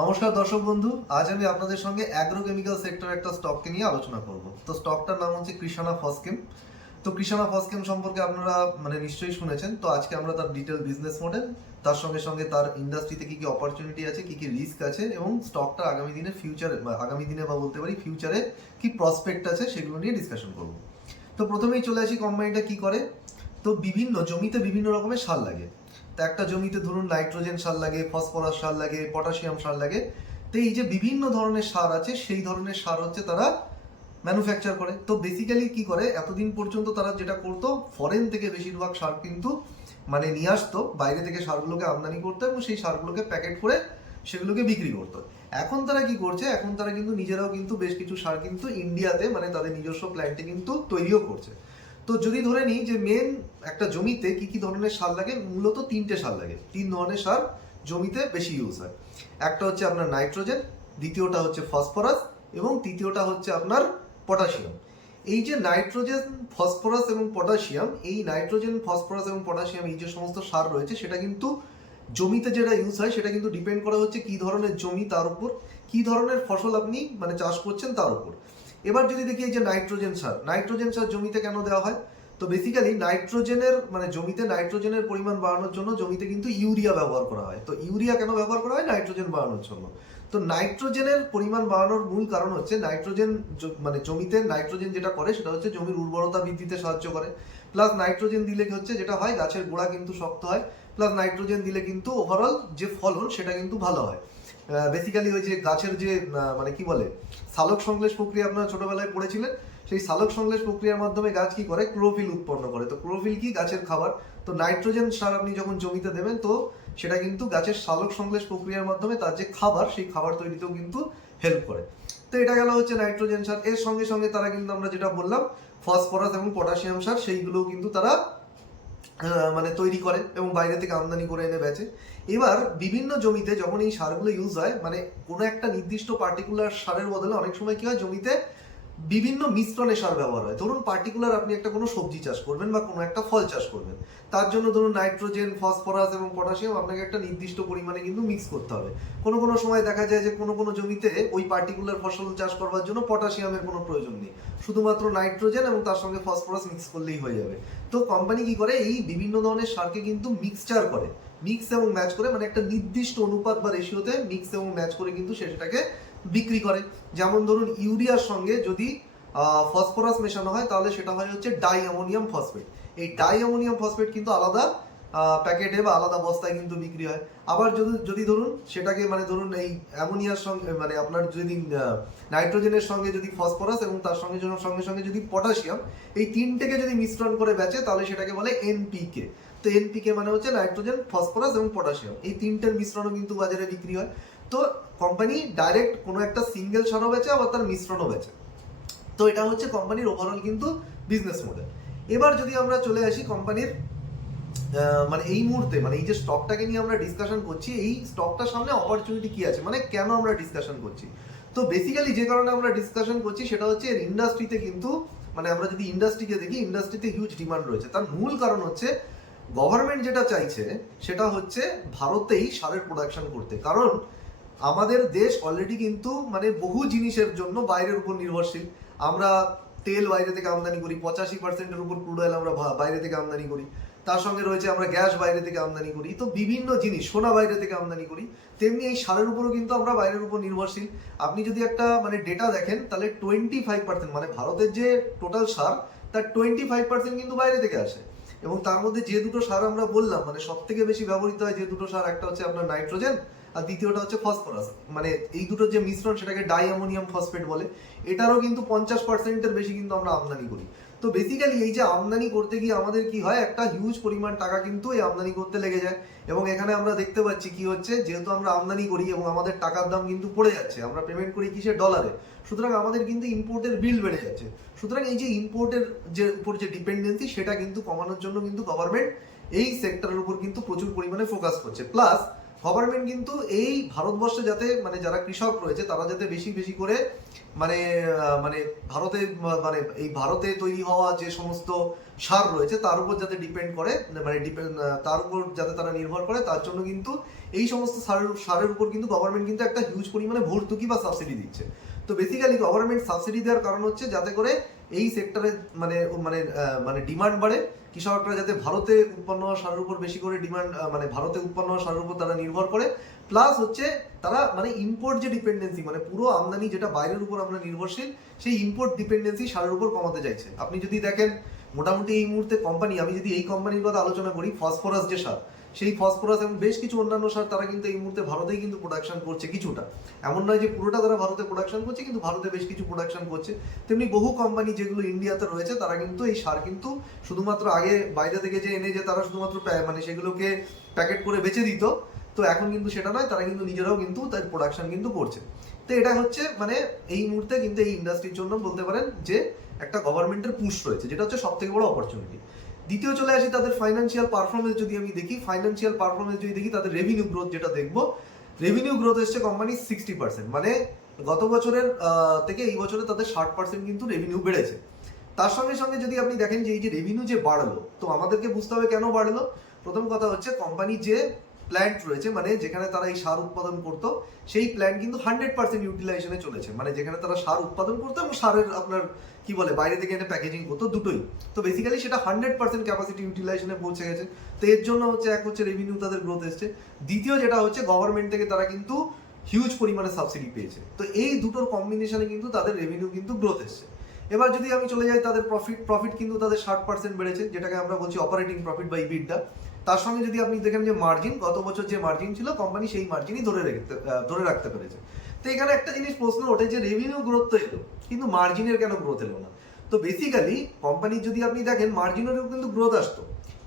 নমস্কার দর্শক বন্ধু, আজ আমি আপনাদের সঙ্গে অ্যাগ্রোকেমিক্যাল সেক্টর একটা স্টককে নিয়ে আলোচনা করব। তো স্টকটার নাম হচ্ছে কৃষাণা ফসকেম। তো কৃষাণা ফসকেম সম্পর্কে আপনারা নিশ্চয়ই শুনেছেন। তো আজকে আমরা তার ডিটেল বিজনেস মডেল, তার সঙ্গে সঙ্গে তার ইন্ডাস্ট্রিতে কি কি অপরচুনিটি আছে, কি কি রিস্ক আছে এবং স্টকটা আগামী দিনে বা বলতে পারি ফিউচারে কি প্রসপেক্ট আছে সেগুলো নিয়ে ডিসকাশন করব। তো প্রথমেই চলে আসি কোম্পানিটা কি করে। তো বিভিন্ন জমিতে বিভিন্ন রকমের সার লাগে। তো একটা জমিতে ধরুন নাইট্রোজেন সার লাগে, ফসফরাস সার লাগে, পটাশিয়াম সার লাগে। তো এই যে বিভিন্ন ধরনের সার আছে, সেই ধরনের সার হচ্ছে তারা ম্যানুফ্যাকচার করে। তো বেসিক্যালি কি করে, এতদিন পর্যন্ত তারা যেটা করতো, ফরেন থেকে বেশিরভাগ সার কিন্তু নিয়ে আসতো, বাইরে থেকে সারগুলোকে আমদানি করতো এবং সেই সারগুলোকে প্যাকেট করে সেগুলোকে বিক্রি করতো। এখন তারা কি করছে, এখন তারা কিন্তু নিজেরাও কিন্তু বেশ কিছু সার কিন্তু ইন্ডিয়াতে তাদের নিজস্ব প্ল্যান্টে কিন্তু তৈরিও করছে। তো যদি ধরে নিই যে মেন একটা জমিতে কি কি ধরনের সার লাগে, মূলত তিনটে সার লাগে। তিন ধরনের সার জমিতে বেশি ইউজ হয়। একটা হচ্ছে আপনার নাইট্রোজেন, দ্বিতীয়টা হচ্ছে ফসফরাস এবং তৃতীয়টা হচ্ছে আপনার পটাশিয়াম। এই যে নাইট্রোজেন, ফসফরাস এবং পটাশিয়াম, এই নাইট্রোজেন, ফসফরাস এবং পটাশিয়াম এই যে সমস্ত সার রয়েছে, সেটা কিন্তু জমিতে যেটা ইউজ হয় সেটা কিন্তু ডিপেন্ড করা হচ্ছে কি ধরনের জমি, তার উপর কি ধরনের ফসল আপনি চাষ করছেন তার উপর। এবার যদি দেখি এই যে নাইট্রোজেন সার জমিতে কেন দেওয়া হয়, তো বেসিক্যালি নাইট্রোজেনের জমিতে নাইট্রোজেনের পরিমাণ বাড়ানোর জন্য জমিতে কিন্তু ইউরিয়া ব্যবহার করা হয়। তো ইউরিয়া কেন ব্যবহার করা হয়? নাইট্রোজেন বাড়ানোর জন্য। তো নাইট্রোজেনের পরিমাণ বাড়ানোর মূল কারণ হচ্ছে নাইট্রোজেন জমিতে নাইট্রোজেন যেটা করে সেটা হচ্ছে জমির উর্বরতা বৃদ্ধিতে সাহায্য করে। প্লাস নাইট্রোজেন দিলে হচ্ছে যেটা হয়, গাছের গোড়া কিন্তু শক্ত হয়। প্লাস নাইট্রোজেন দিলে কিন্তু ওভারঅল যে ফলন সেটা কিন্তু ভালো হয়। বেসিক্যালি ওই যে গাছের যে কি বলে, সালোক সংশ্লেষ প্রক্রিয়া আপনারা ছোটবেলায় পড়েছিলেন, সেই সালোক সংশ্লেষ প্রক্রিয়ার মাধ্যমে গাছ কি করে, ক্লোরোফিল উৎপন্ন করে। তো ক্লোরোফিল কি? গাছের খাবার। তো নাইট্রোজেন সার আপনি যখন জমিতে দেবেন, তো সেটা কিন্তু গাছের সালোক সংশ্লেষ প্রক্রিয়ার মাধ্যমে তার যে খাবার, সেই খাবার তৈরিতেও কিন্তু হেল্প করে। তো এটা গেল হচ্ছে নাইট্রোজেন সার। এর সঙ্গে সঙ্গে তারা কিন্তু আমরা যেটা বললাম ফসফরাস এবং পটাশিয়াম সার, সেইগুলোও কিন্তু তারা তৈরি করে এবং বাইরে থেকে আমদানি করে এনে বেচে। এবার বিভিন্ন জমিতে যখন এই সারগুলো ইউজ হয়, কোনো একটা নির্দিষ্ট পার্টিকুলার সারের বদলে অনেক সময় কি হয়, জমিতে বিভিন্ন মিশ্রণে সার ব্যবহার হয়। ধরুন পার্টিকুলার আপনি একটা কোনো সবজি চাষ করবেন বা কোনো একটা ফল চাষ করবেন, তার জন্য ধরুন নাইট্রোজেন, ফসফরাস এবং পটাশিয়াম আপনাকে একটা নির্দিষ্ট পরিমাণে কিন্তু মিক্স করতে হবে। কোনো কোনো সময় দেখা যায় যে কোনো কোনো জমিতে ওই পার্টিকুলার ফসল চাষ করবার জন্য পটাশিয়ামের কোনো প্রয়োজন নেই, শুধুমাত্র নাইট্রোজেন এবং তার সঙ্গে ফসফরাস মিক্স করলেই হয়ে যাবে। তো কোম্পানি কি করে, এই বিভিন্ন ধরনের সারকে কিন্তু মিক্সচার করে, মিক্স এবং ম্যাচ করে, একটা নির্দিষ্ট অনুপাত বা রেশিওতে মিক্স এবং ম্যাচ করে কিন্তু সেটাকে বিক্রি করে। যেমন ধরুন ইউরিয়ার সঙ্গে যদি ফসফরাস মেশানো হয়, তাহলে সেটা হয় হচ্ছে ডাই অ্যামোনিয়াম ফসফেট। এই ডাই অ্যামোনিয়াম ফসফেট কিন্তু আলাদা প্যাকেটে বা আলাদা বস্তায় কিন্তু বিক্রি হয়। আবার যদি যদি ধরুন সেটাকে ধরুন এই অ্যামোনিয়ার সঙ্গে আপনার যদি নাইট্রোজেনের সঙ্গে যদি ফসফরাস এবং তার সঙ্গে সঙ্গে সঙ্গে যদি পটাশিয়াম, এই তিনটেকে যদি মিশ্রণ করে বেচে, তাহলে সেটাকে বলে এনপিকে। তো এনপিকে হচ্ছে নাইট্রোজেন, ফসফরাস এবং পটাশিয়াম, এই তিনটের মিশ্রণও কিন্তু বাজারে বিক্রি হয়। তো কোম্পানি ডাইরেক্ট কোনো একটা সিঙ্গেল সারও বেচে, আবার তার মিশ্রণও বেচে। তো এটা হচ্ছে কোম্পানির ওভারঅল কিন্তু বিজনেস মডেল। এবার যদি আমরা চলে আসি কোম্পানির এই মুহূর্তে এই যে স্টকটাকে নিয়ে আমরা ডিসকাশন করছি, এই স্টকটার সামনে অপরচুনিটি কি আছে, কেন আমরা ডিসকাশন করছি। তো বেসিক্যালি যে কারণে আমরা ডিসকাশন করছি সেটা হচ্ছে এর ইন্ডাস্ট্রিতে কিন্তু আমরা যদি ইন্ডাস্ট্রিকে দেখি, ইন্ডাস্ট্রিতে হিউজ ডিমান্ড রয়েছে। তার মূল কারণ হচ্ছে গভর্নমেন্ট যেটা চাইছে সেটা হচ্ছে ভারতেই সারের প্রোডাকশন করতে। কারণ আমাদের দেশ অলরেডি কিন্তু বহু জিনিসের জন্য বাইরের উপর নির্ভরশীল। আমরা তেল বাইরে থেকে আমদানি করি, 85%-এর উপর ক্রুড অয়েল আমরা বাইরে থেকে আমদানি করি। তার সঙ্গে রয়েছে আমরা গ্যাস বাইরে থেকে আমদানি করি। তো বিভিন্ন জিনিস, সোনা বাইরে থেকে আমদানি করি। তেমনি এই সারের উপরও কিন্তু আমরা বাইরের উপর নির্ভরশীল। আপনি যদি একটা ডেটা দেখেন, তাহলে 25% ভারতের যে টোটাল সার, তার 25% কিন্তু বাইরে থেকে আসে। এবং তার মধ্যে যে দুটো সার আমরা বললাম, সব থেকে বেশি ব্যবহৃত হয় যে দুটো সার, একটা হচ্ছে আপনার নাইট্রোজেন আর দ্বিতীয়টা হচ্ছে ফসফরাস। এই দুটোর যে মিশ্রণ, সেটাকে ডাই অ্যামোনিয়াম ফসফেট বলে। এটারও কিন্তু 50%-এর বেশি কিন্তু আমরা আমদানি করি। তো বেসিক্যালি এই যে আমদানি করতে গিয়ে আমাদের কি হয়, একটা হিউজ পরিমাণ টাকা কিন্তু এই আমদানি করতে লেগে যায়। এবং এখানে আমরা দেখতে পাচ্ছি কি হচ্ছে, যেহেতু আমরা আমদানি করি এবং আমাদের টাকার দাম কিন্তু পড়ে যাচ্ছে, আমরা পেমেন্ট করি কিসে? ডলারে। সুতরাং আমাদের কিন্তু ইম্পোর্টের বিল বেড়ে যাচ্ছে। সুতরাং এই যে ইম্পোর্টের উপর যে ডিপেন্ডেন্সি, সেটা কিন্তু কমানোর জন্য কিন্তু গভর্নমেন্ট এই সেক্টরের উপর কিন্তু প্রচুর পরিমাণে ফোকাস করছে। প্লাস গভর্নমেন্ট কিন্তু এই ভারতবর্ষে যাতে মানে যারা কৃষক রয়েছে তারা যাতে বেশি বেশি করে মানে মানে ভারতে মানে এই ভারতে তৈরি হওয়া যে সমস্ত সার রয়েছে তার উপর যাতে ডিপেন্ড করে, মানে তার উপর যাতে তারা নির্ভর করে, তার জন্য কিন্তু এই সমস্ত সারের উপর কিন্তু গভর্নমেন্ট কিন্তু একটা হিউজ পরিমাণে ভর্তুকি বা সাবসিডি দিচ্ছে। তো বেসিক্যালি গভর্নমেন্ট সাবসিডি দেওয়ার কারণ হচ্ছে যাতে করে এই সেক্টরে মানে মানে মানে ডিমান্ড বাড়ে, কৃষকরা যাতে ভারতে উৎপন্ন হওয়া সারের উপর বেশি করে ডিমান্ড মানে ভারতে উৎপন্ন হওয়া সারের উপর তারা নির্ভর করে, প্লাস হচ্ছে তারা মানে ইম্পোর্ট যে ডিপেন্ডেন্সি মানে পুরো আমদানি যেটা বাইরের উপর আমরা নির্ভরশীল সেই ইম্পোর্ট ডিপেন্ডেন্সি সারের উপর কমাতে চাইছে। আপনি যদি দেখেন মোটামুটি এই মুহূর্তে কোম্পানি, আমি যদি এই কোম্পানির কথা আলোচনা করি, ফসফরাস যে সার, সেই ফসফরাস এবং বেশ কিছু অন্যান্য সার তারা কিন্তু এই মুহূর্তে ভারতেই কিন্তু প্রোডাকশন করছে কিছুটা, এমন নয় যে পুরোটা তারা ভারতে প্রোডাকশন করছে, কিন্তু ভারতে বেশ কিছু প্রোডাকশন করছে। তেমনি বহু কোম্পানি যেগুলো ইন্ডিয়াতে রয়েছে তারা কিন্তু এই সার কিন্তু শুধুমাত্র আগে বাইরে থেকে যে এনে যে তারা শুধুমাত্র মানে সেগুলোকে প্যাকেট করে বেচে দিত, তো এখন কিন্তু সেটা নয়, তারা কিন্তু নিজেরাও কিন্তু তার প্রোডাকশন কিন্তু করছে। তো এটা হচ্ছে মানে এই মুহূর্তে কিন্তু এই ইন্ডাস্ট্রির জন্য বলতে পারেন যে একটা গভর্নমেন্টের পুশ রয়েছে, যেটা হচ্ছে সব থেকে বড় অপরচুনিটি। দ্বিতীয় চলে আসি তাদের ফাইন্যান্সিয়াল পারফরমেন্স। যদি আমি দেখি ফাইন্যান্সিয়াল পারফরমেন্স যদি দেখি তাদের রেভিনিউ গ্রোথ যেটা দেখবো, রেভিনিউ গ্রোথ এসছে কোম্পানি 60%, মানে গত বছরের থেকে এই বছরে তাদের 60% কিন্তু রেভিনিউ বেড়েছে। তার সঙ্গে সঙ্গে যদি আপনি দেখেন যে এই যে রেভিনিউ যে বাড়লো, তো আমাদেরকে বুঝতে হবে কেন বাড়লো। প্রথম কথা হচ্ছে কোম্পানি যে প্ল্যান্ট রয়েছে মানে যেখানে তারা এই সার উৎপাদন করতো, সেই প্ল্যান্ট কিন্তু 100% ইউটিলাইজেশনে চলেছে, মানে যেখানে তারা সার উৎপাদন করতো এবং সারের আপনার কি বলে বাইরে থেকে এনে প্যাকেজিং করতো দুটোই, তো বেসিক্যালি সেটা 100% ক্যাপাসিটি ইউটিলাইজেশনে পৌঁছে গেছে। তো এর জন্য হচ্ছে এক হচ্ছে রেভিনিউ তাদের গ্রোথ এসছে, দ্বিতীয় যেটা হচ্ছে গভর্নমেন্ট থেকে তারা কিন্তু হিউজ পরিমাণে সাবসিডি পেয়েছে। তো এই দুটোর কম্বিনেশনে কিন্তু তাদের রেভিনিউ কিন্তু গ্রোথ এসছে। এবার যদি আমি চলে যাই তাদের প্রফিট কিন্তু তাদের 60% বেড়েছে, যেটাকে আমরা বলছি অপারেটিং প্রফিট বা ইবিডা। তার সঙ্গে যদি আপনি দেখেন যে মার্জিন, গত বছর যে মার্জিন ছিল কোম্পানি সেই মার্জিনই ধরে রাখতে পেরেছে। তো এখানে একটা জিনিস প্রশ্ন ওঠে যে রেভিনিউ গ্রোথ তো এলো, কিন্তু মার্জিনের কেন গ্রোথ এলো না? তো বেসিক্যালি কোম্পানির যদি আপনি দেখেন মার্জিনেরও কিন্তু গ্রোথ আসতো,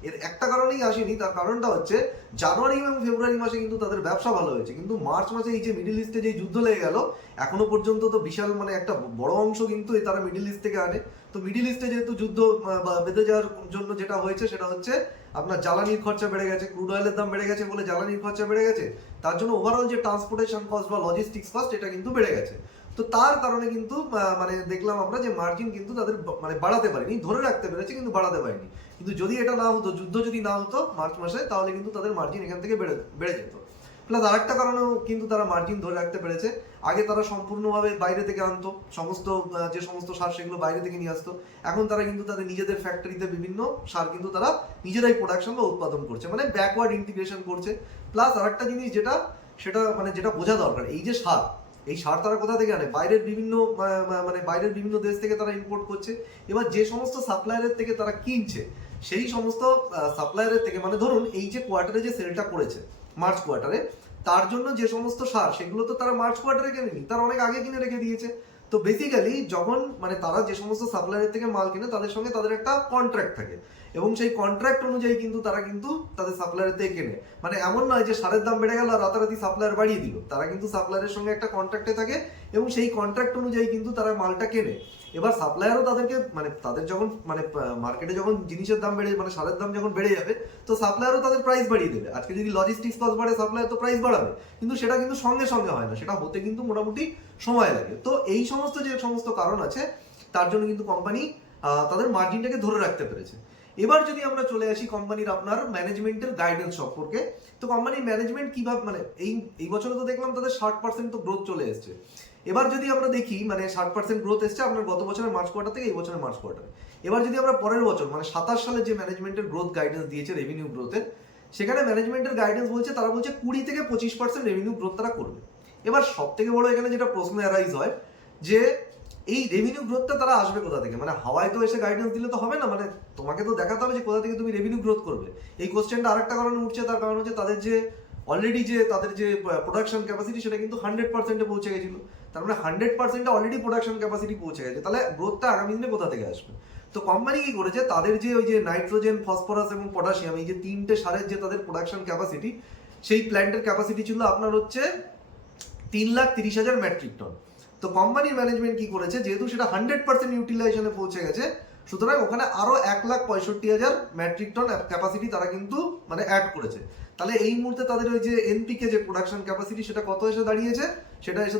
এর একটা কারণেই আসেনি। তার কারণটা হচ্ছে জানুয়ারি এবং ফেব্রুয়ারি মাসে কিন্তু তাদের ব্যবসা ভালো হয়েছে, কিন্তু মার্চ মাসে এই যে মিডল ইস্টে যে যুদ্ধ লেগে গেল, এখনো পর্যন্ত তো বিশাল মানে একটা বড় অংশ কিন্তু তারা মিডল ইস্ট থেকে আনে। তো মিডল ইস্টে যেহেতু যুদ্ধ বেঁধে যাওয়ার জন্য যেটা হয়েছে সেটা হচ্ছে আপনার জ্বালানির খরচা বেড়ে গেছে, ক্রুড অয়েলের দাম বেড়ে গেছে বলে জ্বালানির খরচা বেড়ে গেছে, তার জন্য ওভারঅল যে ট্রান্সপোর্টেশন কস্ট বা লজিস্টিক্স কস্ট এটা কিন্তু বেড়ে গেছে। তো তার কারণে কিন্তু মানে দেখলাম আমরা যে মার্জিন কিন্তু তাদের মানে বাড়াতে পারেনি, ধরে রাখতে পেরেছে কিন্তু বাড়াতে পারেনি। কিন্তু যদি এটা না হতো, যুদ্ধ যদি না হতো মার্চ মাসে, তাহলে কিন্তু তাদের মার্জিন এখান থেকে বেড়ে যেত। প্লাস আরেকটা কারণেও কিন্তু তারা মার্জিন ধরে রাখতে পেরেছে, আগে তারা সম্পূর্ণভাবে বাইরে থেকে আনতো সমস্ত যে সমস্ত সার, সেগুলো বাইরে থেকে নিয়ে আসতো। এখন তারা কিন্তু তাদের নিজেদের ফ্যাক্টরিতে বিভিন্ন সার কিন্তু তারা নিজেরাই প্রোডাকশন বা উৎপাদন করছে, মানে ব্যাকওয়ার্ড ইন্টিগ্রেশন করছে। প্লাস আরেকটা জিনিস সেটা মানে যেটা বোঝা দরকার, এই যে সার, এই সার তারা কোথা থেকে আনে? বাইরের বিভিন্ন মানে বাইরের বিভিন্ন দেশ থেকে তারা ইম্পোর্ট করছে। এবার যে সমস্ত সাপ্লায়ারের থেকে তারা কিনছে, সেই সমস্ত সাপ্লায়ারের থেকে মানে ধরুন এই যে কোয়ার্টারে যে সেলটা করেছে মার্চ কোয়ার্টারে, তার জন্য যে সমস্ত সার সেগুলো তো তারা মার্চ কোয়ার্টারে কেনেনি, তারা অনেক আগে কিনে রেখে দিয়েছে। তো বেসিক্যালি যখন মানে তারা যে সমস্ত সাপ্লায়ারের থেকে মাল কিনে তাদের সঙ্গে তাদের একটা কন্ট্রাক্ট থাকে, এবং সেই কন্ট্রাক্ট অনুযায়ী কিন্তু তারা কিন্তু তাদের সাপ্লায়ারের থেকে কেনে। মানে এমন নয় যে সারের দাম বেড়ে গেল আর রাতারাতি সাপ্লায়ার বাড়িয়ে দিল, তারা কিন্তু সাপ্লায়ারের সঙ্গে একটা কন্ট্রাক্টে থাকে এবং সেই কন্ট্রাক্ট অনুযায়ী কিন্তু তারা মালটা কেনে। এবার সাপ্লায়ারও তাদেরকে মানে তাদের যখন মানে মার্কেটে যখন জিনিসের দাম বেড়ে মানে সারের দাম যখন বেড়ে যাবে, তো সাপ্লায়ারও তাদের প্রাইস বাড়িয়ে দেবে। আজকে যদি লজিস্টিক্স কস্ট বাড়ে, সাপ্লায়ার তো প্রাইস বাড়াবে, কিন্তু সেটা কিন্তু সঙ্গে সঙ্গে হয় না, সেটা হতে কিন্তু মোটামুটি সময় লাগে। তো এই সমস্ত যে সমস্ত কারণ আছে তার জন্য কিন্তু কোম্পানি তাদের মার্জিনটাকে ধরে রাখতে পেরেছে। এবার যদি আমরা চলে আসি কোম্পানির আপনার ম্যানেজমেন্টের গাইডেন্স সম্পর্কে, তো কোম্পানির ম্যানেজমেন্ট কিভাবে মানে এই বছরে তো দেখলাম তাদের 60% তো গ্রোথ চলে এসছে। এবার যদি আমরা দেখি মানে 60% গ্রোথ এসছে আপনার গত বছরের মার্চ কোয়ার্টার থেকে এই বছরের মার্চ কোয়ার্টারে। এবার যদি আমরা পরের বছর মানে 27 সালে যে ম্যানেজমেন্টের গ্রোথ গাইডেন্স দিয়েছে রেভিনিউ গ্রোথের, সেখানে ম্যানেজমেন্টের গাইডেন্স বলছে, তারা বলছে 20 থেকে 25% রেভিনিউ গ্রোথ তারা করবে। এবার সব থেকে বড় এখানে যেটা প্রশ্ন অ্যারাইজ হয় যে এই রেভিনিউ গ্রোথটা তারা আসবে কোথা থেকে? মানে হাওয়ায় তো এসে গাইডেন্স দিলে তো হবে না, মানে তোমাকে তো দেখাতে হবে যে কোথা থেকে তুমি রেভিনিউ গ্রোথ করবে। এই কোশ্চেনটা আরেকটা কারণে উঠছে, তার কারণ হচ্ছে তাদের যে অলরেডি যে তাদের যে প্রোডাকশন ক্যাপাসিটি সেটা কিন্তু 100%-এ পৌঁছে গেছিল। তার মানে 100%-এ অলরেডি প্রোডাকশন ক্যাপাসিটি পৌঁছে গেছে, তাহলে গ্রোথটা আগামী দিনে কোথা থেকে আসবে? তো কোম্পানি কি করেছে, তাদের যে ওই যে নাইট্রোজেন, ফসফরাস এবং পটাশিয়াম, এই যে তিনটে সারের যে তাদের প্রোডাকশন ক্যাপাসিটি, সেই প্ল্যান্টের ক্যাপাসিটি ছিল আপনার হচ্ছে 3,30,000 মেট্রিক টন। তো কোম্পানির ম্যানেজমেন্ট কি করেছে, যেহেতু সেটা 100% ইউটিলাইজেশনে পৌঁছে গেছে, সুতরাং ওখানে আরো 1,65,000 মেট্রিক টন ক্যাপাসিটি তারা কিন্তু মানে অ্যাড করেছে। তাহলে এই মুহূর্তে তাদের ওই যে এনপিকে যে প্রোডাকশন ক্যাপাসিটি সেটা কত এসে দাঁড়িয়েছে, সেটা এসে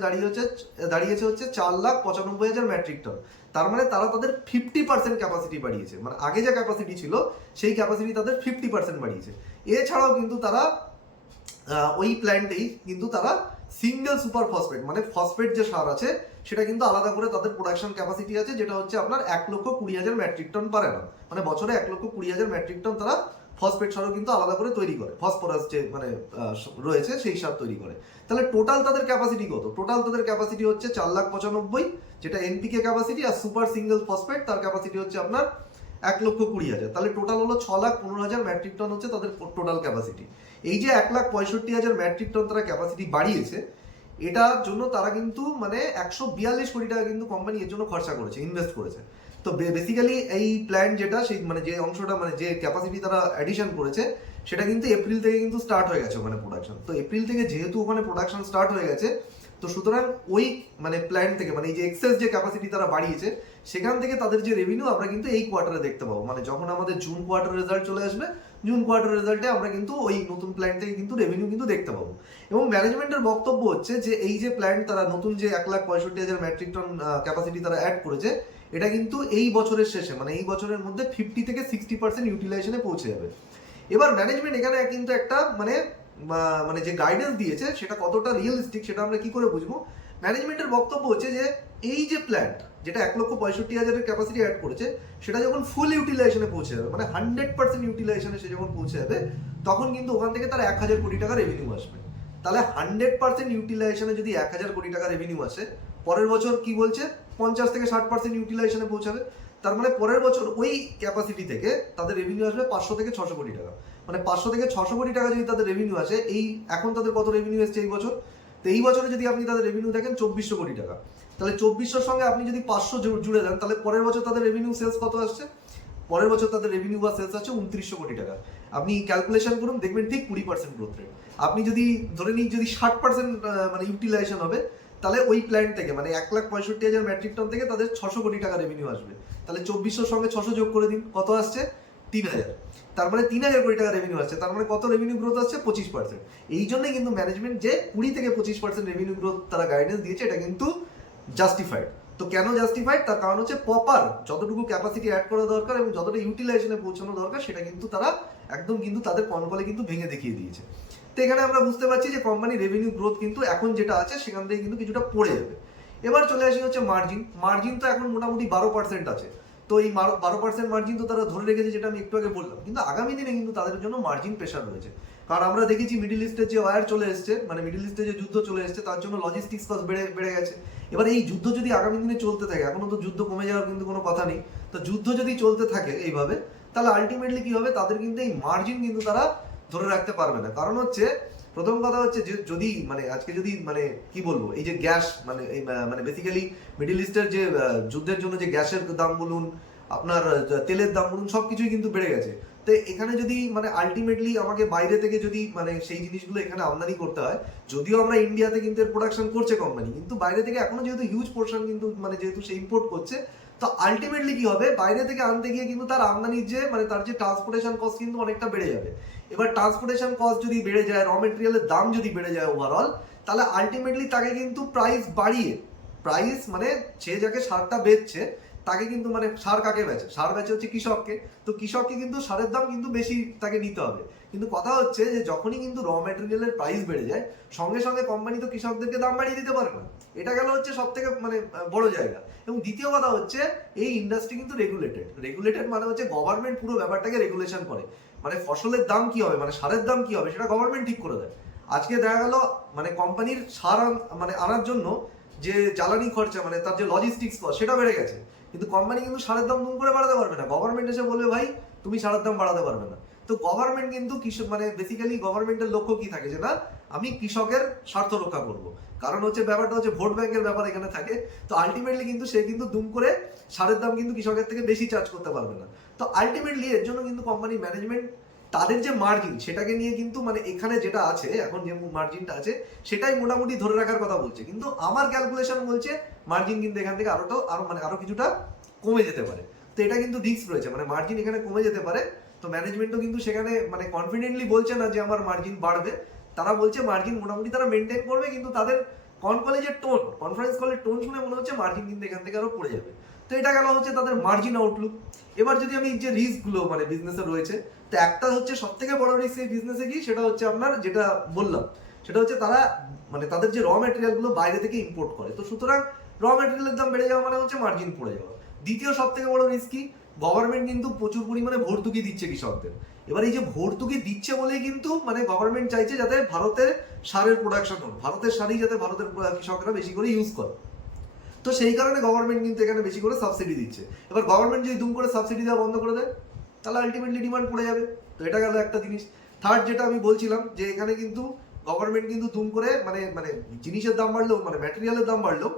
দাঁড়িয়েছে হচ্ছে 4,95,000 মেট্রিক টন। তার মানে তারা তাদের 50% ক্যাপাসিটি বাড়িয়েছে, মানে আগে যে ক্যাপাসিটি ছিল সেই ক্যাপাসিটি তাদের 50% বাড়িয়েছে। এছাড়াও কিন্তু তারা ওই প্ল্যান্টেই কিন্তু তারা সিঙ্গেল সুপার ফসফেট মানে ফসফেট যে সার আছে সেটা কিন্তু আলাদা করে তাদের প্রোডাকশন ক্যাপাসিটি আছে, যেটা হচ্ছে আপনার 1,20,000 মেট্রিক টন পার অ্যানাম, মানে বছরে 1,20,000 মেট্রিক টন তারা ফসফেট সারও কিন্তু আলাদা করে তৈরি করে, ফসফরাস যে মানে রয়েছে সেই সার তৈরি করে। তাহলে টোটাল তাদের ক্যাপাসিটি কত? টোটাল তাদের ক্যাপাসিটি হচ্ছে 4,95,000, যেটা এনপিকে ক্যাপাসিটি, আর সুপার সিঙ্গেল ফসফেট তার ক্যাপাসিটি হচ্ছে আপনার 1,20,000। তাহলে টোটাল হলো 6,15,000 মেট্রিক টন হচ্ছে তাদের টোটাল ক্যাপাসিটি। এই যে 1,65,000 মেট্রিক টন তারা ক্যাপাসিটি বাড়িয়েছে, এটার জন্য তারা কিন্তু মানে 142 কোটি টাকা কিন্তু কোম্পানি এর জন্য খরচা করেছে, ইনভেস্ট করেছে। তো বেসিক্যালি এই প্ল্যান যেটা সেই মানে যে অংশটা মানে যে ক্যাপাসিটি তারা অ্যাডিশন করেছে সেটা কিন্তু এপ্রিল থেকে কিন্তু স্টার্ট হয়ে গেছে ওখানে প্রোডাকশন। তো এপ্রিল থেকে যেহেতু ওখানে প্রোডাকশন স্টার্ট হয়ে গেছে, তো সুতরাং ওই মানে প্ল্যান থেকে মানে এই যে এক্সেস যে ক্যাপাসিটি তারা বাড়িয়েছে সেখান থেকে তাদের যে রেভিনিউ আমরা কিন্তু এই কোয়ার্টারে দেখতে পাবো, মানে যখন আমাদের জুন কোয়ার্টার রেজাল্ট চলে আসবে, জুন কোয়ার্টার রেজাল্টে আমরা কিন্তু ওই নতুন প্ল্যান থেকে কিন্তু রেভিনিউ কিন্তু দেখতে পাবো। এবং ম্যানেজমেন্টের বক্তব্য হচ্ছে যে এই যে প্ল্যান তারা নতুন যে 1,65,000 মেট্রিক টন ক্যাপাসিটি তারা অ্যাড করেছে, এটা কিন্তু এই বছরের শেষে মানে এই বছরের মধ্যে 50 থেকে 60% ইউটিলাইজেশনে পৌঁছে যাবে। এবার ম্যানেজমেন্ট এখানে কিন্তু একটা মানে মানে যে গাইডেন্স দিয়েছে সেটা কতটা রিয়েলিস্টিক সেটা আমরা কি করে বুঝবো? ম্যানেজমেন্টের বক্তব্য হচ্ছে যে এই যে প্ল্যান্ট যেটা 1,65,000 ক্যাপাসিটি অ্যাড করেছে সেটা যখন ফুল ইউটিলাইজেশনে পৌঁছে যাবে মানে 100% ইউটিলাইজেশনে সে যখন পৌঁছে যাবে, তখন কিন্তু ওখান থেকে তার 1,000 কোটি টাকা রেভিনিউ আসবে। তাহলে 100% ইউটিলাইজেশনে যদি 1,000 কোটি টাকা রেভিনিউ আসে, পরের বছর কি বলছে 50 থেকে 60% ইউটিলাইজেশনে পৌঁছাবে। তার মানে পরের বছর ওই ক্যাপাসিটি থেকে তাদের রেভিনিউ আসবে 500 থেকে 600 কোটি টাকা। মানে 500 থেকে 600 কোটি টাকা যদি তাদের রেভিনিউ আসে, এই এখন তাদের কত রেভিনিউ এসছে এই বছর? তো এই বছরে যদি আপনি তাদের রেভিনিউ দেখেন 2,400 কোটি টাকা, তাহলে 2,400 সঙ্গে আপনি যদি 500 জুড়ে দেন, তাহলে পরের বছর তাদের রেভিনিউ সেলস কত আসছে? পরের বছর তাদের রেভিনিউ বা সেলস আছে 2,900 কোটি টাকা। আপনি ক্যালকুলেশন করুন, দেখবেন ঠিক 20% গ্রোথ রেট। আপনি যদি ধরে নিন যদি 60% মানে ইউটিলাইজেশন হবে, তাহলে ওই প্ল্যান্ট থেকে মানে 1,65,000 মেট্রিক টন থেকে তাদের 600 কোটি টাকা রেভিনিউ আসবে। তাহলে 2,400 সঙ্গে 600 যোগ করে দিন, কত আসছে? 3,000। তার মানে 3,000 কোটি টাকা রেভিনিউ আসছে, তার মানে কত রেভিনিউ গ্রোথ আসছে? 25%। এই জন্যই কিন্তু ম্যানেজমেন্ট যে 20 থেকে 25% রেভিনিউ গ্রোথ তারা গাইডেন্স দিয়েছে, এটা কিন্তু জাস্টিফাইড। তো কেন জাস্টিফাইড? তার কারণ হচ্ছে প্রপার যতটুকু ক্যাপাসিটি অ্যাড করা দরকার এবং যতটা ইউটিলাইজেশনে পৌঁছানো দরকার সেটা কিন্তু তারা একদম কিন্তু তাদের কনকলে কিন্তু ভেঙে দেখিয়ে দিয়েছে। তো এখানে আমরা বুঝতে পারছি যে কোম্পানির রেভিনিউ গ্রোথ কিন্তু এখন যেটা আছে সেখান থেকে কিন্তু কিছুটা পড়ে যাবে। এবার চলে আসি হচ্ছে মার্জিন। মার্জিন তো এখন মোটামুটি 12% আছে। তো এই 12% মার্জিন তো তারা ধরে রেখেছে, যেটা আমি একটু আগে বললাম, কিন্তু আগামী দিনে কিন্তু তাদের জন্য মার্জিন প্রেশার রয়েছে। কারণ আমরা দেখেছি মিডিল ইস্টের যে ওয়ার চলে এসছে, মানে মিডিল ইস্টে যে যুদ্ধ চলে এসছে, তার জন্য লজিস্টিক্স কস্ট বেড়ে গেছে। এবার এই যুদ্ধ যদি আগামী দিনে চলতে থাকে, এখনো তো যুদ্ধ কমে যাওয়ার কিন্তু কোনো কথা নেই, তো যুদ্ধ যদি চলতে থাকে এইভাবে, তাহলে আলটিমেটলি কি হবে? তাদের কিন্তু এই মার্জিন কিন্তু তারা ধরে রাখতে পারবে না। কারণ হচ্ছে প্রথম কথা হচ্ছে যে যদি মানে আজকে যদি মানে কি বলবো, এই যে গ্যাস মানে এই মানে বেসিক্যালি মিডিল ইস্টের যে যুদ্ধের জন্য যে গ্যাসের দাম বলুন, আপনার তেলের দাম বলুন, সবকিছুই কিন্তু বেড়ে গেছে। তো এখানে যদি মানে আলটিমেটলি আমাকে বাইরে থেকে যদি মানে সেই জিনিসগুলো এখানে আমদানি করতে হয়, যদিও আমরা ইন্ডিয়াতে কিন্তু এর প্রোডাকশন করছে কোম্পানি, কিন্তু বাইরে থেকে এখনো যেহেতু হিউজ পোর্শন কিন্তু মানে যেহেতু সে ইম্পোর্ট করছে, তো আলটিমেটলি কি হবে? বাইরে থেকে আনতে গিয়ে কিন্তু তার আমদানির যে মানে তার যে ট্রান্সপোর্টেশন কস্ট কিন্তু অনেকটা বেড়ে যাবে। এবার ট্রান্সপোর্টেশন কস্ট যদি বেড়ে যায়, র মেটেরিয়ালের দাম যদি বেড়ে যায় ওভারঅল, তাহলে আলটিমেটলি তাকে কিন্তু প্রাইস বাড়িয়ে, প্রাইস মানে সে যাকে সারটা বেচছে তাকে কিন্তু মানে সার কাকে বেচে? সার বেচে হচ্ছে কৃষককে। তো কৃষককে কিন্তু সারের দাম কিন্তু বেশি তাকে নিতে হবে। কিন্তু কথা হচ্ছে যে যখনই কিন্তু র মেটেরিয়ালের প্রাইস বেড়ে যায়, সঙ্গে সঙ্গে কোম্পানি তো কৃষকদেরকে দাম বাড়িয়ে দিতে পারে না। এটা গেল হচ্ছে সব থেকে মানে বড় জায়গা। এবং দ্বিতীয় কথা হচ্ছে এই ইন্ডাস্ট্রি কিন্তু রেগুলেটেড মানে হচ্ছে গভর্নমেন্ট পুরো ব্যাপারটাকে রেগুলেশন করে। মানে ফসলের দাম কি হবে, মানে সারের দাম কি হবে, সেটা গভর্নমেন্ট ঠিক করে দেয়। আজকে দেখা গেল মানে কোম্পানির সার মানে আনার জন্য যে জ্বালানি খরচা মানে তার যে লজিস্টিক্স কস্ট সেটা বেড়ে গেছে, কিন্তু কোম্পানি কিন্তু সারের দাম দুম করে বাড়াতে পারবে না। গভর্নমেন্ট এসে বলবে ভাই তুমি সারের দাম বাড়াতে পারবে না। তো গভর্নমেন্ট কিন্তু কৃষক মানে বেসিক্যালি গভর্নমেন্টের লক্ষ্য কি থাকে? যে না, আমি কৃষকের স্বার্থ রক্ষা করব। কারণ হচ্ছে ব্যাপারটা হচ্ছে ভোট ব্যাংকের ব্যাপার এখানে থাকে। তো আলটিমেটলি কিন্তু সে কিন্তু দুম করে সারের দাম কিন্তু কৃষকের থেকে বেশি চার্জ করতে পারবে না। তো আলটিমেটলি এর জন্য কিন্তু কোম্পানি ম্যানেজমেন্ট তাদের যে মার্জিন সেটাকে নিয়ে কিন্তু মানে এখানে যেটা আছে এখন যে মার্জিনটা আছে সেটাই মোটামুটি ধরে রাখার কথা বলছে। কিন্তু আমার ক্যালকুলেশন বলছে মার্জিন কিন্তু এখান থেকে আরো কিছুটা কমে যেতে পারে। তো এটা কিন্তু রিস্ক রয়েছে, মানে মার্জিন এখানে কমে যেতে পারে। তো ম্যানেজমেন্টও কিন্তু সেখানে মানে কনফিডেন্টলি বলছে না যে আমার মার্জিন বাড়বে, তারা বলছে মার্জিন মোটামুটি তারা মেনটেন করবে, কিন্তু তাদের কনফারেন্স কলের টোন শুনে মনে হচ্ছে মার্জিন কিন্তু এখান থেকে আরো পড়ে যাবে। তো এটা গেল হচ্ছে তাদের মার্জিন আউটলুক। এবার যদি আমি যে রিস্কগুলো মানে বিজনেসে রয়েছে, তো একটা হচ্ছে সব থেকে বড় রিস্ক এই বিজনেসে কি, সেটা হচ্ছে আপনার যেটা বললাম, সেটা হচ্ছে তারা মানে তাদের যে র মেটেরিয়াল গুলো বাইরে থেকে ইম্পোর্ট করে, তো সুতরাং র মেটেরিয়ালের দাম বেড়ে যাওয়া মানে হচ্ছে মার্জিন পড়ে যাওয়া। দ্বিতীয় সব থেকে বড় রিস্ক কি, গভর্নমেন্ট কিন্তু প্রচুর পরিমাণে ভর্তুকি দিচ্ছে কৃষকদের। এবার এই যে ভর্তুকি দিচ্ছে বলেই কিন্তু মানে গভর্নমেন্ট চাইছে যাতে ভারতের সারের প্রোডাকশন হোক, ভারতের সারই যাতে ভারতের কৃষকরা বেশি করে ইউজ করে। তো সেই কারণে গভর্নমেন্ট কিন্তু এখানে বেশি করে সাবসিডি দিচ্ছে। এবার গভর্নমেন্ট যদি দুম করে সাবসিডি দেওয়া বন্ধ করে দেয়, তাহলে আলটিমেটলি ডিমান্ড পড়ে যাবে। তো এটা গেল একটা জিনিস। থার্ড যেটা আমি বলছিলাম, যে এখানে কিন্তু গভর্নমেন্ট কিন্তু দুম করে মানে মানে জিনিসের দাম বাড়লেও মানে ম্যাটেরিয়ালের দাম বাড়লেও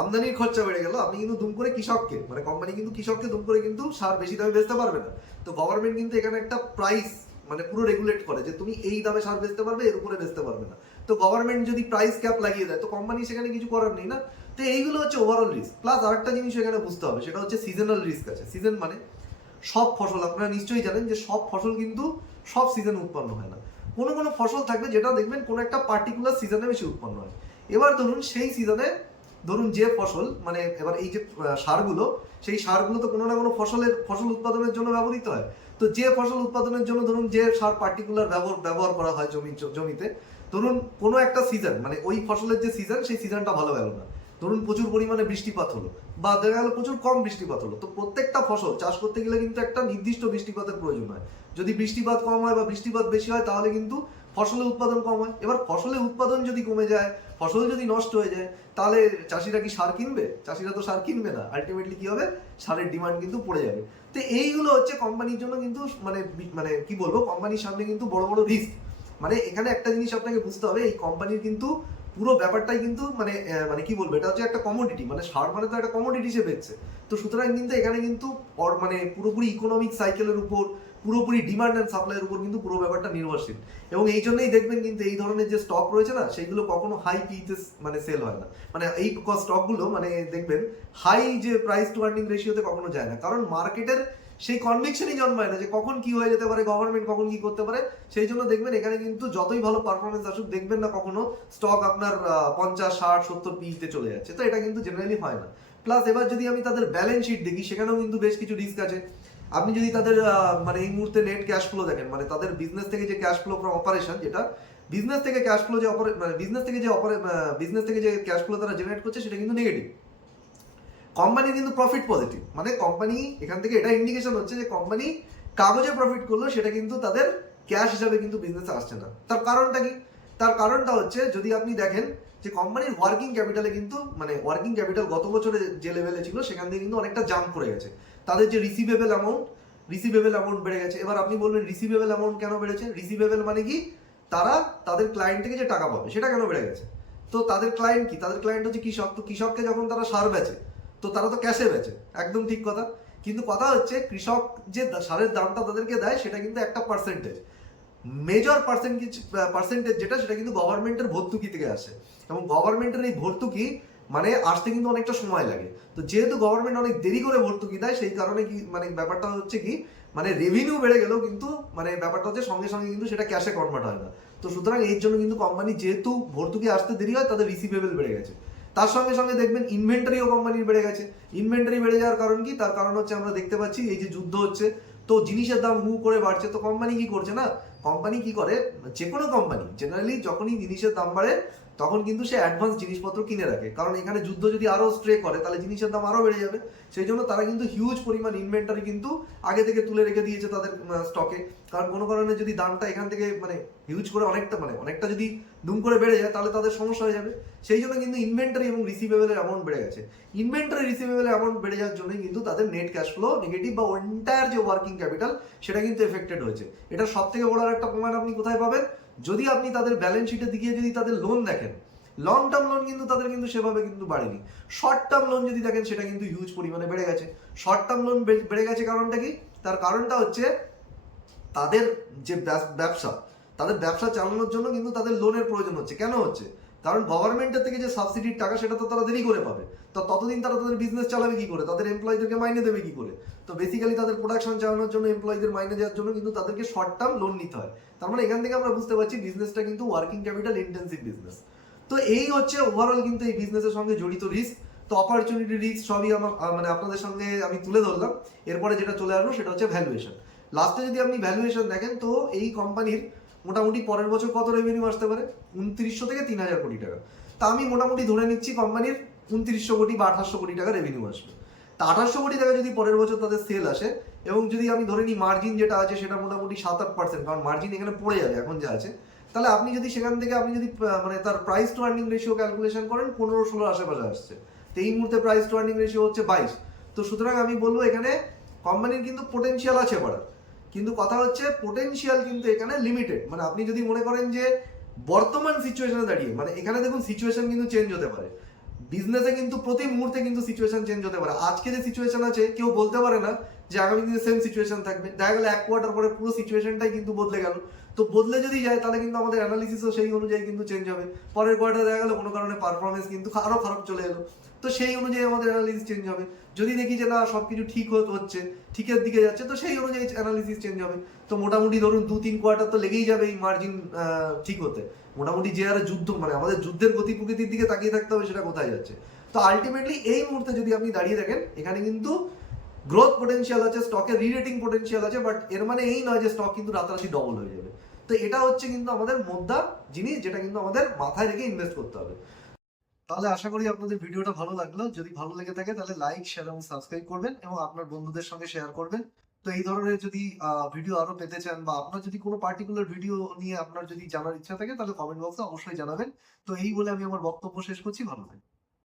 আমদানির খরচা বেড়ে গেল, আপনি কিন্তু দুম করে কৃষককে মানে কোম্পানি কিন্তু কৃষককে দুম করে কিন্তু সার বেশি দামে বেচতে পারবে না। তো গভর্নমেন্ট কিন্তু এখানে একটা প্রাইস মানে পুরো রেগুলেট করে যে তুমি এই দামে সার বেচতে পারবে, এর উপরে বেচতে পারবে না। তো গভর্নমেন্ট যদি প্রাইস ক্যাপ লাগিয়ে দেয়, তো কোম্পানি সেখানে কিছু করার নেই না। তো এইগুলো হচ্ছে ওভারঅল রিস্ক। প্লাস আরেকটা জিনিস এখানে বুঝতে হবে, সেটা হচ্ছে সিজনাল রিস্ক আছে। সিজন মানে সব ফসল, আপনারা নিশ্চয়ই জানেন যে সব ফসল কিন্তু সব সিজনে উৎপন্ন হয় না। কোনো কোনো ফসল থাকবে যেটা দেখবেন কোনো একটা পার্টিকুলার সিজনে বেশি উৎপন্ন হয়। এবার ধরুন সেই সিজনে ধরুন যে ফসল মানে এবার এই যে সারগুলো, সেই সারগুলো তো কোনো না কোনো ফসল উৎপাদনের জন্য ব্যবহৃত হয়। তো যে ফসল উৎপাদনের জন্য ধরুন যে সার পার্টিকুলার ব্যবহার করা হয় জমিতে, ধরুন কোনো একটা সিজন মানে ওই ফসলের যে সিজন, সেই সিজনটা ভালো গেল না, ধরুন প্রচুর পরিমাণে বৃষ্টিপাত হলো বা দেখা গেল প্রচুর কম বৃষ্টিপাত হলো। তো প্রত্যেকটা ফসল চাষ করতে গেলে কিন্তু একটা নির্দিষ্ট বৃষ্টিপাতের প্রয়োজন হয়। যদি বৃষ্টিপাত কম হয় বা বৃষ্টিপাত বেশি হয়, তাহলে কিন্তু ফসলের উৎপাদন কম হয়। এবার ফসলের উৎপাদন যদি কমে যায়, ফসল যদি নষ্ট হয়ে যায়, তাহলে চাষিরা কি সার কিনবে? চাষিরা তো সার কিনবে না। আলটিমেটলি কি হবে, সারের ডিমান্ড কিন্তু পড়ে যাবে। তো এইগুলো হচ্ছে কোম্পানির জন্য কিন্তু মানে মানে কি বলবো, কোম্পানির সামনে কিন্তু বড় বড় রিস্ক। মানে এখানে একটা জিনিস আপনাকে বুঝতে হবে, এই কোম্পানির কিন্তু পুরো ব্যাপারটাই কিন্তু মানে মানে কি বলবো, এটা হচ্ছে একটা কমোডিটি, মানে সার মানে তো একটা কমোডিটি হিসেবে বেচছে। তো সুতরাং কিন্তু এখানে কিন্তু মানে পুরোপুরি ইকোনমিক সাইকেলের উপর, পুরোপুরি ডিমান্ড অ্যান্ড সাপ্লাইয়ের উপর কিন্তু পুরো ব্যাপারটা নির্ভরশীল। এবং এই জন্যই দেখবেন কিন্তু এই ধরনের যে স্টক রয়েছে না, সেইগুলো কখনো হাই পিতে মানে সেল হয় না। মানে এই স্টকগুলো মানে দেখবেন হাই যে প্রাইস টু আর্নিং রেশিওতে কখনো যায় না, কারণ মার্কেটের সেই কনভিকশনই জন্মায় না যে কখন কি হয়ে যেতে পারে, গভর্নমেন্ট কখন কি করতে পারে। সেই জন্য দেখবেন এখানে কিন্তু যতই ভালো পারফরমেন্স আসুক, দেখবেন না কখনো স্টক আপনার 50, 60, 70 পিতে চলে যাচ্ছে। তো এটা কিন্তু জেনারেলি হয় না। প্লাস এবার যদি আমি তাদের ব্যালেন্স শিট দেখি, সেখানেও কিন্তু বেশ কিছু রিস্ক আছে। আপনি যদি তাদের মানে এই মুহূর্তে নেট ক্যাশ ফ্লো দেখেন, মানে তাদের বিজনেস থেকে যে ক্যাশ ফ্লো ফ্রম অপারেশন, যেটা বিজনেস থেকে ক্যাশ ফ্লো যে মানে বিজনেস থেকে যে ক্যাশ ফ্লো তারা জেনারেট করছে, সেটা কিন্তু নেগেটিভ। কোম্পানি কিন্তু প্রফিট পজিটিভ, মানে কোম্পানি এখান থেকে এটা ইন্ডিকেশন হচ্ছে যে কোম্পানি কাগজে প্রফিট করলো, সেটা কিন্তু তাদের ক্যাশ হিসাবে কিন্তু বিজনেসে আসছে না। তার কারণটা কি? তার কারণটা হচ্ছে, যদি আপনি দেখেন যে কোম্পানির ওয়ার্কিং ক্যাপিটালে কিন্তু মানে ওয়ার্কিং ক্যাপিটাল গত বছরে যে লেভেলে ছিল, সেখান থেকে কিন্তু অনেকটা জাম্প করে গেছে। তাদের যে রিসিভেবল অ্যামাউন্ট বেড়ে গেছে। এবার আপনি বলবেন রিসিভেবল অ্যামাউন্ট কেন বেড়েছে? রিসিভেবল মানে কি, তারা তাদের ক্লায়েন্ট থেকে যে টাকা পাবে, সেটা কেন বেড়ে গেছে? তো তাদের ক্লায়েন্ট কি? তাদের ক্লায়েন্ট হচ্ছে কৃষক। তো কৃষককে যখন তারা সার বেচে, তো তারা তো ক্যাশে বেচে, একদম ঠিক কথা। কিন্তু কথা হচ্ছে, কৃষক যে সারের দামটা তাদেরকে দেয়, সেটা কিন্তু একটা পার্সেন্টেজ, মেজর পার্সেন্টেজ যেটা, সেটা কিন্তু গভর্নমেন্টের ভর্তুকি থেকে আসে। এবং গভর্নমেন্টের এই ভর্তুকি মানে আসতে কিন্তু অনেকটা সময় লাগে। তো যেহেতু গভর্নমেন্ট অনেক দেরি করে ভর্তুকি দেয়, সেই কারণে কি মানে ব্যাপারটা হচ্ছে কি, মানে রেভিনিউ বেড়ে গেলেও কিন্তু মানে ব্যাপারটা হচ্ছে সঙ্গে সঙ্গে কিন্তু সেটা ক্যাশে কনভার্ট হয় না। তো সুতরাং এর জন্য কিন্তু কোম্পানি যেহেতু ভর্তুকি আসতে দেরি হয়, তাদের রিসিভেবল বেড়ে গেছে। তার সঙ্গে সঙ্গে দেখবেন ইনভেন্টারিও কোম্পানির বেড়ে গেছে। ইনভেন্টারি বেড়ে যাওয়ার কারণ কি? তার কারণ হচ্ছে আমরা দেখতে পাচ্ছি এই যে যুদ্ধ হচ্ছে, তো জিনিসের দাম হু করে বাড়ছে। তো কোম্পানি কি করছে না, কোম্পানি কি করে, যে কোনো কোম্পানি জেনারেলি যখনই জিনিসের দাম বাড়ে, তখন কিন্তু সে অ্যাডভান্স জিনিসপত্র কিনে রাখে, কারণ এখানে যুদ্ধ যদি আরো স্ট্রে করে, তাহলে জিনিসের দাম আরো বেড়ে যাবে। সেই জন্য তারা কিন্তু হিউজ পরিমাণ ইনভেন্টারি কিন্তু আগে থেকে তুলে রেখে দিয়েছে তাদের স্টকে। কারণ কোনো কারণে যদি দামটা এখান থেকে মানে হিউজ করে অনেকটা যদি দুম করে বেড়ে যায়, তাহলে তাদের সমস্যা হয়ে যাবে। সেই জন্য কিন্তু ইনভেন্টারি এবং রিসিভেবলের অ্যামাউন্ট বেড়ে গেছে। ইনভেন্টারি রিসিভেবলের অ্যামাউন্ট বেড়ে যাওয়ার জন্যই কিন্তু তাদের নেট ক্যাশ ফ্লো নেগেটিভ, বা এন্টায়ার যে ওয়ার্কিং ক্যাপিটাল, সেটা কিন্তু এফেক্টেড হয়েছে। এটা সব থেকে বড় একটা প্রমাণ আপনি কোথায় পাবেন? যদি আপনি তাদের ব্যালেন্স শিটের দিকে যদি তাদের লোন দেখেন, লং টার্ম লোন কিন্তু তাদের কিন্তু সেভাবে কিন্তু বাড়েনি। শর্ট টার্ম লোন যদি দেখেন, সেটা কিন্তু হিউজ পরিমাণে বেড়ে গেছে। শর্ট টার্ম লোন বেড়ে গেছে কারণটা কি? তার কারণটা হচ্ছে তাদের যে ব্যবসা চালানোর জন্য কিন্তু তাদের লোনের প্রয়োজন হচ্ছে। কেন হচ্ছে? কারণ গভর্নমেন্টের থেকে যে সাবসিডির টাকা, সেটা তো তারা দেরি করে পাবে। তো ততদিন তারা তাদের বিজনেস চালাবে কি করে, তাদের এমপ্লয়ীদেরকে মাইনে দেবে কি করে? তো বেসিক্যালি তাদের প্রোডাকশন চালানোর জন্য, এমপ্লয়ীদের মাইনে দেওয়ার জন্য কিন্তু তাদেরকে শর্ট টার্ম লোন নিতে হয়। তার মানে এখান থেকে আমরা বুঝতে পারছি বিজনেসটা কিন্তু ওয়ার্কিং ক্যাপিটাল ইন্টেন্সিভ বিজনেস। তো এই হচ্ছে ওভারঅল কিন্তু এই বিজনেসের সঙ্গে জড়িত রিস্ক। তো অপরচুনিটি, রিস্ক সবই আমার মানে আপনাদের সঙ্গে আমি তুলে ধরলাম। এরপরে যেটা চলে আসবো সেটা হচ্ছে ভ্যালুয়েশন। লাস্টে যদি আপনি ভ্যালুয়েশন দেখেন, তো এই কোম্পানির মোটামুটি পরের বছর কত রেভিনিউ আসতে পারে, 2900 থেকে 3000 কোটি টাকা। তা আমি মোটামুটি ধরে নিচ্ছি কোম্পানির 2900 কোটি বা 2800 কোটি টাকা রেভিনিউ আসবে। তা 2800 কোটি টাকা যদি পরের বছর তাদের সেল আসে, এবং যদি আমি ধরে নিই মার্জিন যেটা আছে সেটা মোটামুটি 7-8%, কারণ মার্জিন এখানে পড়ে যাবে এখন যা আছে, তাহলে আপনি যদি সেখান থেকে আপনি যদি মানে তার price two earning ratio calculation করেন 15-16 আশেপাশে আসছে। তো এই মুহূর্তে প্রাইস টু আর্নিং রেশিও হচ্ছে 22। তো সুতরাং আমি বলবো এখানে কোম্পানির কিন্তু পোটেনশিয়াল আছে বাড়ার, কিন্তু কথা হচ্ছে পোটেনশিয়াল কিন্তু এখানে লিমিটেড। মানে আপনি যদি মনে করেন যে বর্তমান সিচুয়েশনে দাঁড়িয়ে, মানে এখানে দেখুন সিচুয়েশন কিন্তু চেঞ্জ হতে পারে, বিজনেসে কিন্তু প্রতি মুহূর্তে কিন্তু সিচুয়েশন চেঞ্জ হতে পারে। আজকে যে সিচুয়েশন আছে কেউ বলতে পারে না যে আগামী দিনে সেম সিচুয়েশন থাকবে। দেখা গেল এক কোয়ার্টার পরে পুরো সিচুয়েশনটাই কিন্তু বদলে গেল। তো বদলে যদি যায় তাহলে কিন্তু আমাদের অ্যানালিসিসও সেই অনুযায়ী কিন্তু চেঞ্জ হবে। পরের কোয়ার্টারে দেখা গেল কোনো কারণে পারফরমেন্স কিন্তু আরো খারাপ চলে এলো, তো সেই অনুযায়ী আমাদের অ্যানালিসিস চেঞ্জ হবে। যদি দেখি যে না সবকিছু ঠিক হচ্ছে, ঠিকের দিকে যাচ্ছে, তো সেই অনুযায়ী অ্যানালিসিস চেঞ্জ হবে। তো মোটামুটি ধরুন 2-3 কোয়ার্টার তো লেগেই যাবে এই মার্জিন ঠিক হতে। মোটামুটি যে আরে যুদ্ধ, মানে আমাদের যুদ্ধের গতি প্রকৃতির দিকে তাকিয়ে থাকতে হবে সেটা কোথায় যাচ্ছে। তো আলটিমেটলি এই মুহূর্তে যদি আপনি দাঁড়িয়ে দেখেন, এখানে কিন্তু গ্রোথ পোটেনশিয়াল আছে, স্টকের রিরেটিং পোটেনশিয়াল আছে, বাট এর মানে এই নয় যে স্টক কিন্তু রাতারাতি ডবল হয়ে যাবে। তো এটা হচ্ছে কিন্তু আমাদের মোদ্দা জিনিস, যেটা কিন্তু আমাদের মাথায় রেখে ইনভেস্ট করতে হবে। তাহলে আশা করি আপনাদের ভিডিওটা ভালো লাগলো। যদি ভালো লেগে থাকে তাহলে লাইক, শেয়ার এবং সাবস্ক্রাইব করবেন এবং আপনার বন্ধুদের সঙ্গে শেয়ার করবেন। তো এই ধরনের যদি ভিডিও আরো পেতে চান, বা আপনার যদি কোনো পার্টিকুলার ভিডিও নিয়ে আপনার যদি জানার ইচ্ছা থাকে, তাহলে কমেন্ট বক্সে অবশ্যই জানাবেন। তো এই বলে আমি আমার বক্তব্য শেষ করছি। ভালো থাকবেন।